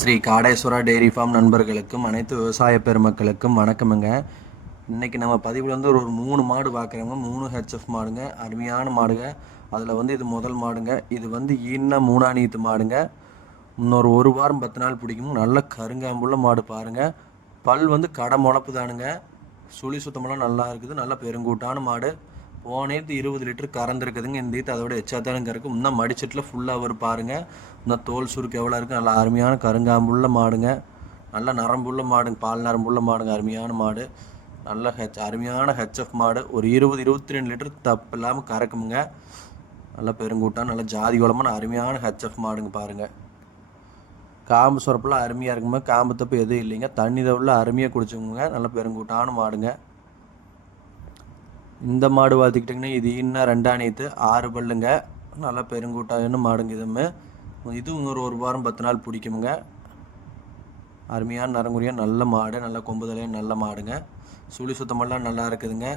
Sri Kadeswara dairy farm நண்பர்களுக்கும் அனைத்து விவசாய பெருமக்களுக்கும் வணக்கமுங்க. இன்றைக்கி நம்ம பதிவில் வந்து ஒரு மூணு மாடு பார்க்குறோங்க மூணு ஹெச்எஃப் மாடுங்க. அருமையான மாடுங்க. அதில் வந்து இது முதல் மாடுங்க. இது வந்து ஈன்னா மூணாணித்து மாடுங்க. இன்னொரு ஒரு வாரம் பத்து நாள் பிடிக்கும். நல்ல கருங்காம்புள்ள மாடு பாருங்கள் பல் வந்து கடை முளப்பு தானுங்க சுழி சுத்தமெல்லாம் நல்லா இருக்குது. நல்ல பெருங்கூட்டான மாடு. போனேத்து இருபது லிட்டர் கறந்துருக்குதுங்க இந்த ஈத்து அதோட எச்சாத்தானுங்க கறக்கும் இன்னும் மடிச்சட்டில் ஃபுல்லாக வரும் பாருங்கள் இன்னும் தோல் சுருக்கு எவ்வளோ இருக்குது நல்லா அருமையான கருங்காம்புள்ள மாடுங்க. நல்ல நரம்புள்ள மாடுங்க. பால் நரம்புள்ள மாடுங்க. அருமையான மாடு. நல்ல ஹெச் அருமையான ஹெச்எஃப் மாடு. ஒரு இருபது இருபத்தி ரெண்டு லிட்டர் தப்பு இல்லாமல் கறக்குமுங்க. நல்ல பெருங்கூட்டம் நல்ல ஜாதி குளமான அருமையான ஹெச்எஃப் மாடுங்க பாருங்கள் காம்பு சுரப்பெல்லாம் அருமையாக இருக்குங்க. காம்பு தப்பு எதுவும் இல்லைங்க. தண்ணி தவிர அருமையாக குடிச்சுக்கோங்க. நல்ல பெருங்கூட்டான மாடுங்க. இந்த மாடு பார்த்துக்கிட்டிங்கன்னா இது இன்னும் ரெண்டாணியத்து ஆறு பல்லுங்க. நல்லா பெருங்கூட்டான மாடுங்க இதுவுமே. இது ஒரு ஒரு வாரம் பத்து நாள் பிடிக்குமுங்க. அருமையான நரங்குறியாக நல்ல மாடு நல்ல கொம்புதலையும் நல்ல மாடுங்க. சுழி சுத்தமெல்லாம் நல்லா இருக்குதுங்க.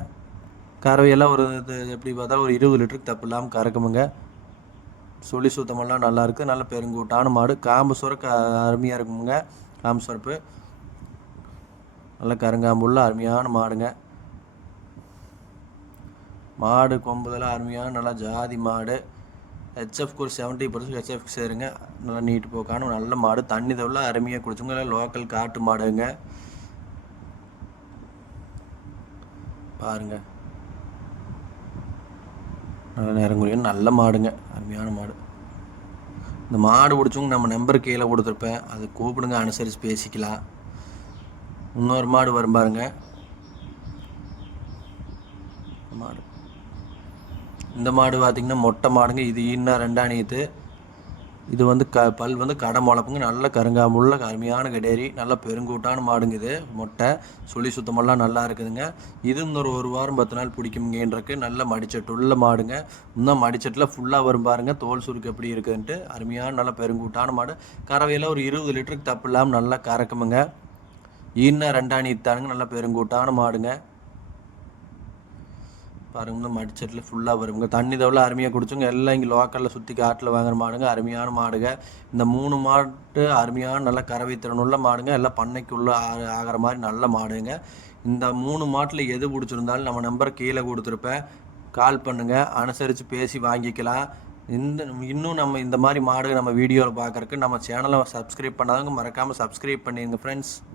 கறவையெல்லாம் ஒரு இது எப்படி பார்த்தா ஒரு இருபது லிட்டருக்கு தப்பு இல்லாமல் கறக்குமுங்க. சுழி சுத்தமெல்லாம் நல்லா இருக்குது நல்ல பெருங்கூட்டான மாடு. காம்பு சுரக்கு அருமையாக இருக்குமுங்க. காம்பு சுரப்பு. நல்ல கருங்காம்புள்ள அருமையான மாடுங்க. மாடு கொம்புதெல்லாம் அருமையான நல்லா ஜாதி மாடு. ஹெச்எஃப்க்கு ஒரு செவன்ட்டி பர்சன்ட் ஹெச்எஃப்க்கு சேருங்க. நல்லா நீட்டு போக்கான நல்ல மாடு. தண்ணி தவிர அருமையாக குடிச்சுங்க. எல்லாம் லோக்கல் காட்டு மாடுங்க. பாருங்க. நல்ல நேரங்குரிய நல்ல மாடுங்க. அருமையான மாடு. இந்த மாடு பிடிச்சவங்க நம்ம நம்பர் கீழே கொடுத்துருப்பேன். அது கூப்பிடுங்க அனுசரித்து பேசிக்கலாம். இன்னொரு மாடு வரும் பாருங்க. மாடு. இந்த மாடு பார்த்திங்கன்னா மொட்டை மாடுங்க. இது இன்னும் ரெண்டாணியத்து இது வந்து க பல் வந்து கடை முளப்புங்க. நல்ல கருங்காமுள்ள அருமையான கடேரி. நல்ல பெருங்கூட்டான மாடுங்க இது. மொட்டை சுழி சுத்தமெல்லாம் நல்லா இருக்குதுங்க. இது இன்னொரு ஒரு வாரம் பத்து நாள் பிடிக்குங்கன்றக்கு நல்ல மடிச்சட்டு உள்ள மாடுங்க. இன்னும் மடிச்சட்டில் ஃபுல்லாக வரும் பாருங்க. தோல் சுருக்கு எப்படி இருக்குதுன்ட்டு அருமையான நல்ல பெருங்கூட்டான மாடு. கறவையில் ஒரு இருபது லிட்டருக்கு தப்பு இல்லாமல் நல்லா கறக்குமுங்க. இன்னும் ரெண்டாணித்தானுங்க நல்ல பெருங்கூட்டான மாடுங்க. பாருங்க மடிச்சட்டில் ஃபுல்லாக வருங்க. தண்ணி தவிர அருமையாக குடிச்சுங்க. எல்லாம் இங்கே லோக்கலில் சுற்றி காட்டில் வாங்குற மாடுங்க. அருமையான மாடுங்க. இந்த மூணு மாட்டு அருமையான நல்ல கறவை திறனுள்ள மாடுங்க. எல்லாம் பண்ணைக்குள்ளே ஆ- ஆகிற மாதிரி நல்ல மாடுங்க. இந்த மூணு மாட்டில் எது பிடிச்சிருந்தாலும் நம்ம நம்பர் கீழே கொடுத்துருப்பேன். கால் பண்ணுங்கள் அனுசரித்து பேசி வாங்கிக்கலாம். இந்த இன்னும் நம்ம இந்த மாதிரி மாடு நம்ம வீடியோவில் பார்க்குறக்கு நம்ம சேனலை சப்ஸ்கிரைப் பண்ணாதவங்க மறக்காமல் சப்ஸ்கிரைப் பண்ணிடுங்க ஃப்ரெண்ட்ஸ்